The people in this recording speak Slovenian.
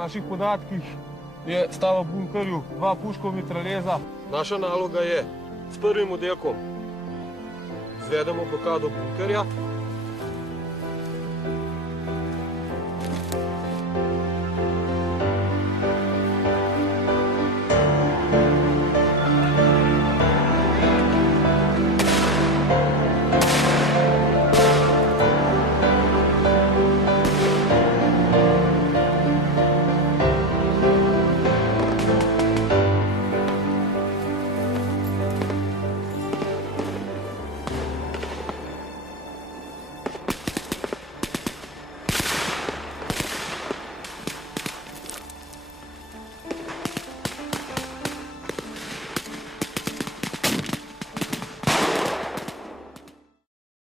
naših podatkih je stala v bunkerju 2 puškov mitraljeza. Naša naloga je s prvim oddelkom izvedemo blokado bunkerja,